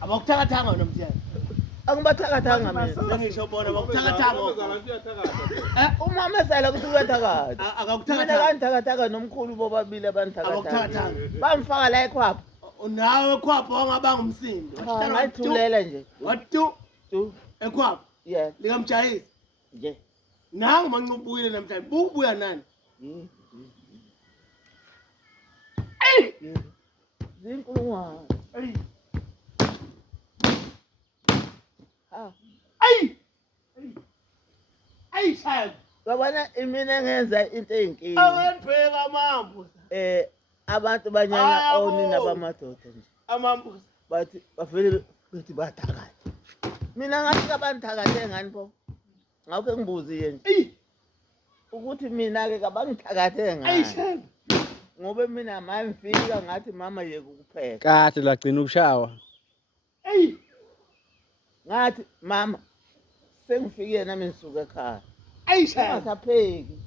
Abakuthakathanga wena mthiyane. Angibathakathanga mina. Sengisho bona abakuthakathanga. Umama esala kuthi uyathakatha. Mina Akakuthakathanga. kanithakathaka nomkhulu bobabili abanithakathaka. Abakuthakathanga. Bamfaka la ekhwapha. Nawe ekhwapha wangabanga umsindo. Ngayithulela nje. Watu Tu. ekhwapha. Yeah. Likamjayisi. Nje. Nangu mancubuyile namhlanje. Bubuya nani? Zinkulungwane. Ay. Ha. Ay. Ay child. Babona mina ngenza into eyinkingi. Awembheka mambo. Abantu banyanya onina bamadoda nje. Amambuza. Bathi bafike bethi bathakatha. Mina ngathi kabanithakathe ngani pho? Ngakho ngibuziye nje. Ukuthi mina ke kabangithakathe ngani. Ay child. Ngoba mina mangifika ngathi mama yeke ukupheka. Kade lagcina ukushawa. Ay. Ngathi mama sengifike nami ngisuka ekhaya. Ay child. Ungasapheki.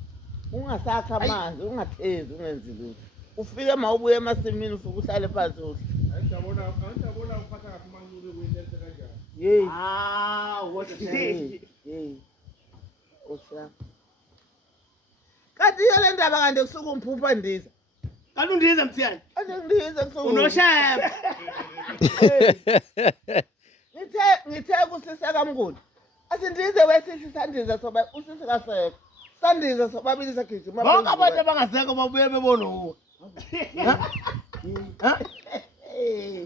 Ungasakha amanzi, ungathezi, ungenzi lutho. Ufike mawubuye emasimini ufike uhlale phansi uhle. Ngiyabona uphatha kahle mancube kuyinto kanjani. Yey. What a shame. Yey. Osha. Kanti yale ndaba kande kusuka umphupha ndiza. Kanti undiza mthiyane. Anje ndiza kusuka. Unosheba. Ngithe kusisa kamkhulu. Asindize wesisi sandiza soba usisi kasekho. Sandiza sobabili sagijima. Bonke abantu abangasekho babuye bebona uwe.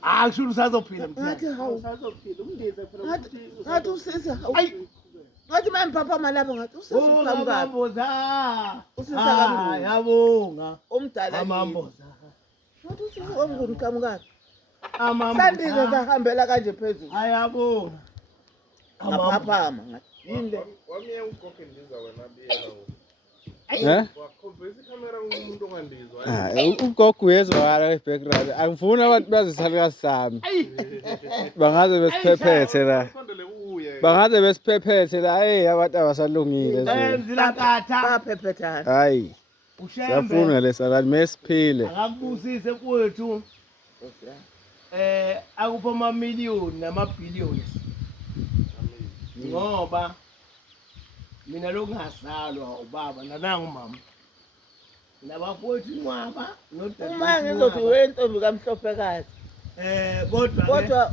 Akusho usazophila mthiyane. Ngathi hawu. Usazophila umndize phela. Ngathi usisi hawu. Ay. Ngathi mempapha malapha ngathi usisi kamkabi. Amamboza. Usisa kamkhulu. Yabonga. Omdala Amamboza. ngathi usisi kamkhulu kamkabi. Amamboza. Sandiza sahambela kanje phezulu. Ayabonga. Ngaphaphama ngathi yini le. Wami ugogo ndiza wena biyela wo. Wakhombisa ikamera umuntu ongandizwa. Ugogo uyezwakala ebackground. Angifuni abantu bazisala sami. Bangaze besiphephethe la. Sondele uye. Bangaze besiphephethe la. Hey abantu abasalungile nje. Enzila nkatha. Baphephethana. Hayi. Siyafuna lesakani mesiphile. Akakubusise kwethu. Akupha amamiliyoni namabhiliyoni. Ngoba mina lokungazalwa ubaba nanangu mama. Nabafowethu inqwaba nodade. Uma ngizothi wentombi kamhlophekazi. Kodwa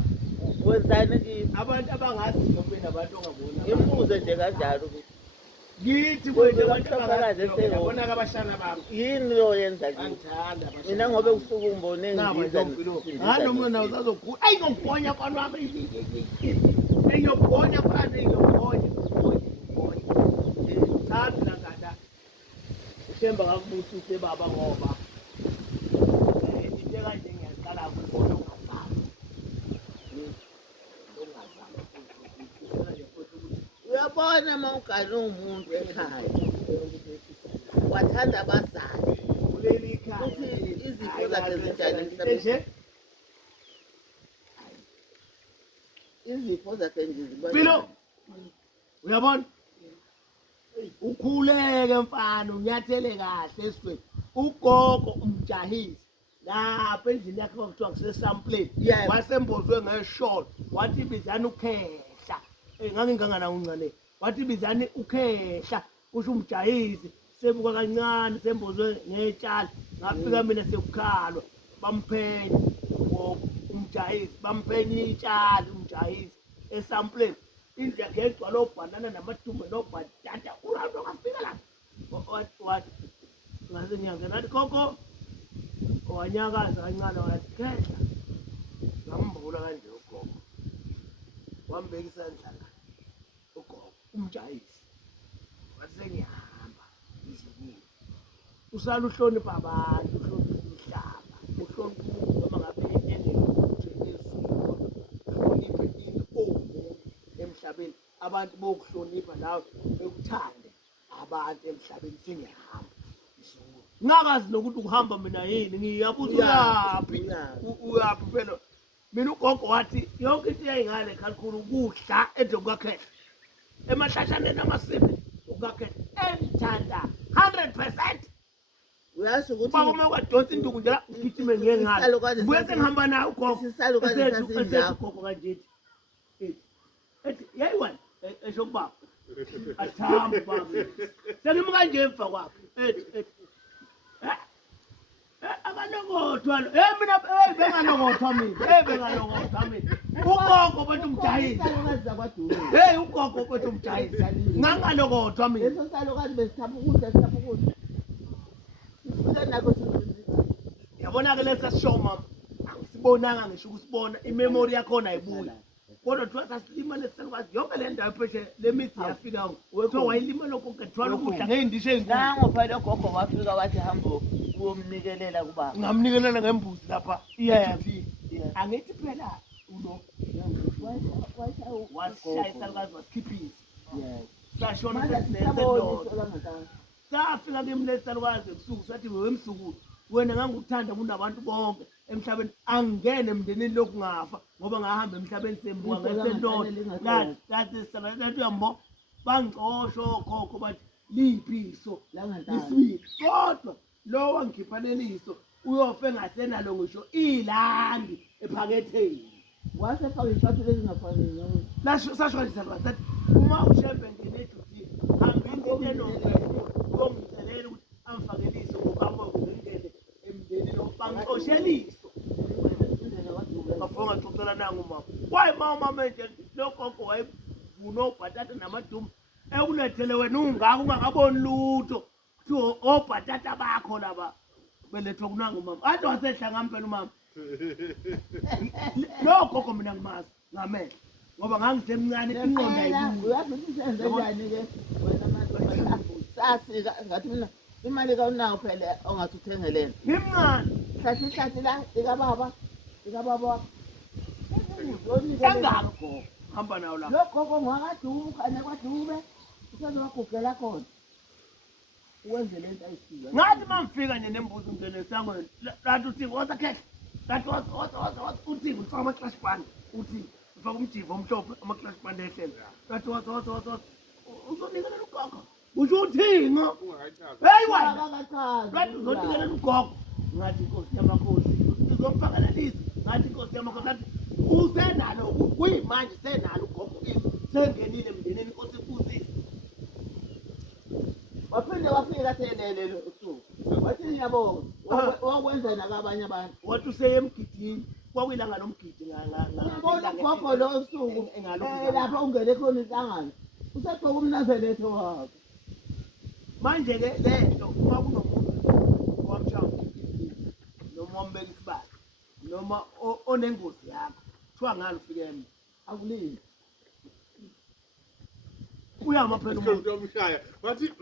wenzani kimi? abantu abangaziyo mina abantu ongabona. Imbuze nje kanjalo ukuthi Ngithi kwethu abantu Kamhlophekazi abangaziyo bona kabashana bami. yini lo yenza kimi? Angithanda Mina ngobe kusuka umbone ngibiza noma nawe uzazokhula ayingogonya kwani wami ayingogonya kwani ayingogonya thathi nakada uthemba ngakubusise baba ngoba into kanje ngiyaqala ukubona uyabona uma ugane umuntu ekhaya wathanda abazali kuleli ikhaya ukuthi izifo zakhe zinjani emhlabeni. Izifo zakhe nje Bilo uyabona ukhuleke mfana unyathele kahle esweni ugogo umjahisi lapha endlini yakhe kwakuthiwa kusesampleni wasembozwe ngeshot wathi bizani ukhehla ngangingangana uncane wathi bizani ukhehla kusho umjahisi sebuka kancane sembozwe ngetshala ngafika mina sekukhalwa bamphenya umjahisi bamphenya itshala umjahisi esampleni indlu yakhe egcwala obhanana namadumbe nobhatata uranto ngafika lapha wathi ngase ngiyangena athi koko wanyakaza kancane wathi khehla ngambula kanje ugogo wambeka isandla la ugogo umjayisi wathi sengiyahamba ngizokini usala uhlonipha abantu uhlonipha umhlaba uhlonipha umuntu noma ngabe uhloniphe into emhlabeni abantu bokuhlonipha nawe bekuthande abantu emhlabeni sengiyahamba ngakazi nokuthi ukuhamba mina yini ngiyabuza uyaphi phela mina ugogo wathi yonke into yayingale kakhulu ukudla edokwakhehla emahlahlaneni amasimi ukwakhehla emthanda 100% uyazi ukuthi baba uma kwadonsa induku nje ugijime ngengalo Isisalukazi buye sasi- sengihamba nawe ugogo isisalukazi sasinjalo. gogo kanje ethi yayi wena eshokubaba athamba baba sengimuka nje emva kwakhe ethi akanokothwa lo mina benganokothwa mina ugogo bethu umjayisi Isisalukazi zakwaDube. ugogo bethu umjayisi ngangalokothwa mina Leso salukazi besithapha ukudla sithapha ukudla. Sifike nakho yabona ke lesa show mama akusibonanga ngisho ukusibona imemory yakhona ayibuyi kodwa kuthiwa sasilima lesalukazi yonke le ndawo pheshe le mithi yafika kuthiwa wayilima lokho kethwala ukudla ngey'ndisho ey'nkulu nango phela ugogo wafika wathi hambo uyomnikelela kubaba. ngamnikelela ngembuzi lapha iyaphi angithi phela ulo wasishaya isalukazi wasikhiphisa sashona sesinesendoda safika kimi lesalukazi ebusuku sathi wemsukulu wena ngangukuthanda kunabantu bonke emhlabeni angingene emndenini lokhu ngafa ngoba ngahamba emhlabeni sembuka ngesendoda kathi salukazi uyambo bangixosha okhokho bathi liphiso lisibili kodwa lo wangikhipha leliso uyofe ngasenalo ngisho ilangi ephaketheni wasefaka izicathulo ezingafanele sasho nje sathi uma ushembe ngene eduthi hambisa into uyongixelela ukuthi amfakele iso ngoba ngingene emndenini bangixosheliso ngafuna ngixoxela nangu mama wayi mama nje logogo wayevuna obhatata namadumu ekulethele wena ungaka ungakaboni lutho kuthiwa obhatata bakho laba belethwa kunangu mama ade wasehla ngampela umama lo gogo mina ngimazi ngamehlo ngoba ngangisemncane ingqondo ayibuyi uyazi ukuthi senze njani ke wena manje sasika ngathi mina imali kawunawo phela ongathi uthengelena ngimncane hlathi la ikababa engako hamba nawo la lo gogo ngwakaDube khane kwaDube usazowagugela khona uwenze lento ayisika ngathi mangifika nje nembuzi ngene esangweni lathi uthi woza khehla lathi woza uthi ngifaka ama-clash band uthi ngifaka umjivo omhlophe ama-clash band ehlele lathi woza uzonikela ugogo usho uthingo heyi wena lathi uzonikela ugogo ngathi inkosi yamakhosi izomfakelelisa ngathi inkosi yamakhosi lathi usenalo kuyimanje senalo ugogo izo sengenile emndenini inkosi ifuzile waphinde wafika selelelo usuku wathi ngiyabonga wakwenza nakabanye abantu wathi useye emgidini kwakuyilanga lomgidi ngibona ugogo lo usuku lapha ungene khona inhlangano usegqoka umnazeletho wakhe manje-ke lento uma kunomuntu owamshaya noma wambeka isibali noma onengozi yakho kuthiwa ngalo ufike emva akulini uyama phela umuntu Uyamshaya wathi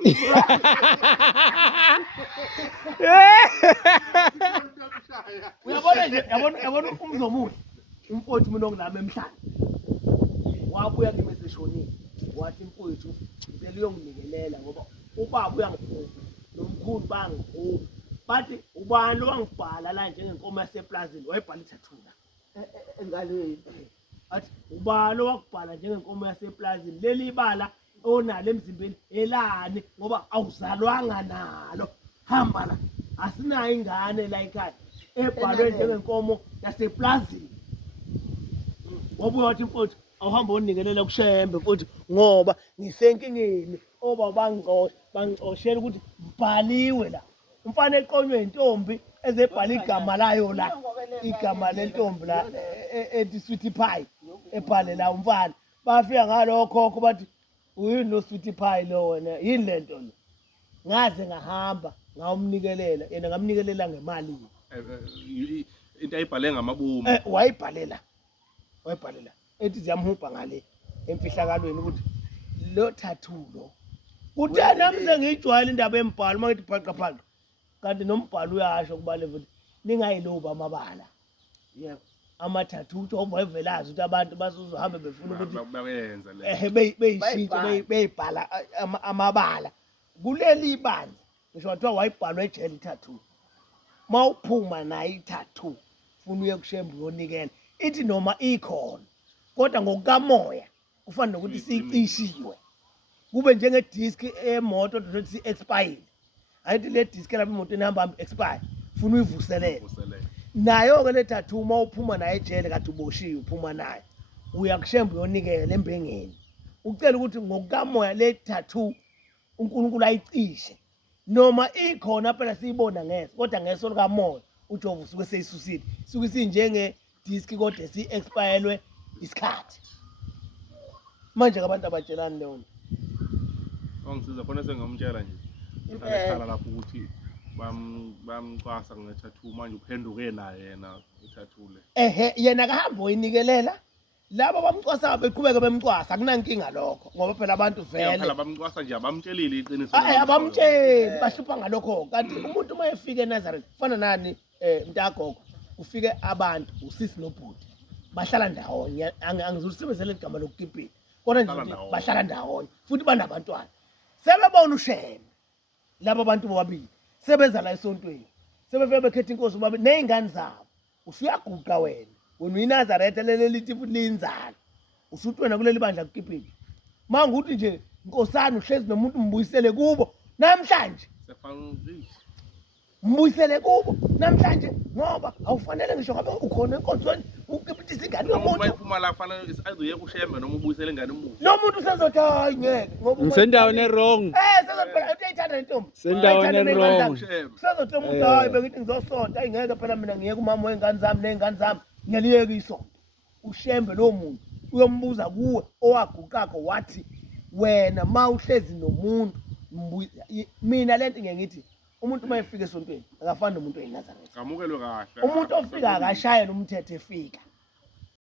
uyabona nje yabona umzomuhle umfowethu mina ongilami emhlanje wabuya kimi eseshonile wathi mfowethu ngicela uyonginikelela ngoba ubaba uyangibhubha nomkhulu bangibhubha bathi ubani lo wangibhala la njengenkomo yaseplazini wayebhala ithathula engalweni athi ubani owakubhala njengenkomo yaseplazini leli bala onalo emzimbeni elani ngoba awuzalwanga nalo hamba la asinayo ingane la ekhaya ebhalwe njengenkomo yaseplazini wabuya wathi mfowethu awuhambe onikelela kushembe futhi ngoba ngisenkingeni obaba bangixoshela ukuthi mbhaliwe la umfana eqonywe intombi ezebhala igama layo la igama lentombi la ethi sweetie pie ebhale la umfana bafika ngalokho bathi uyini lo sweetie pie lo wena yini lento lo ngaze ngahamba ngawumnikelela yena ngamnikelela ngemali into ayibhale ngamabomu wayibhalela ethi ziyamhupha ngale emfihlakalweni ukuthi lo tattoo lo kuthe nami sengiyijwayele indaba embhalo uma ngithi phaqaphaqa kanti nombhalo uyasho kubale futhi ningayiloba amabala yebo ama-tattoo wayevelazi ukuthi abantu basuzohambe befuna ukuthi bayenza le beyishintshe beyibhala amabala kuleli ibandla ngisho wathiwa wayibhalwa ejele i-tattoo ma uphuma nayo i-tattoo funa uye kushembe uyonikela ithi noma ikhona kodwa ngokukamoya kufanele nokuthi sicishiwe kube njengediski emoto ukuthi si-expired ayithi le disk lapha emotweni ihamba expire ufuna uyivuselele nayo ke le tattoo uma uphuma naye ejele kade uboshiwe uphuma naye uyakushemba uyonikela embengeni ucela ukuthi ngokukamoya le tattoo uNkulunkulu ayicishe noma ikhona phela siyibona ngese kodwa ngeso likamoya uJehova usuke seyisusile suke sinjenge disk kodwa si-expirelwe isikhathi manje abantu abatshelani leyo Angisiza khona sengomtshela nje. Ngikhala lapho ukuthi bamcwasa nge-tattoo manje uphenduke naye yena i-tattoo le. Yena kahamba oyinikelela laba bamcwasa beqhubeka bemcwasa akunankinga lokho ngoba phela abantu vele Phela bamcwasa nje abamtshelile iqiniso. abamtsheli bahlupha ngalokho kanti umuntu uma efika eNazareth kufana nani mntagogo ufike abantu usisi nobhuti bahlala ndawonye angizulisebenzele igama lokukipini kodwa nje bahlala ndawonye futhi banabantwana sebebona usheme laba bantu bobabili sebeza la esontweni sebefike bekhetha inkosi bobabili nezingane zabo usuyaguqa wena uyiNazaretha leli lithi futhi linzalo usuthi wena kuleli bandla kukipini manguthi nje inkosana uhlezi nomuntu mbuyisele kubo namhlanje mbuyisele kubo namhlanje ngoba awufanele ngisho ngabe ukhona enkonzweni ukipitisa ingane yomuntu uma iphuma la kufanele azoyeka ushembe noma ubuyisele ingane emuva lo muntu usezothi hayi ngeke ngoba Ngisendaweni e-wrong. sezophela uyayithanda le ntombi Sendaweni e-wrong. sezothi umuntu hayi bengithi ngizosonta hayi ngeke phela mina ngiyeke umama wengane zami nezingane zami ngiyaliyeka isonto ushembe lo muntu uyombuza kuwe owaguqakho wathi wena ma uhlezi nomuntu mina lento ngiyithi umuntu uma efika esontweni akafani nomuntu oyiNazaretha Amukelwe kahle. umuntu ofika akashayela umthetho efika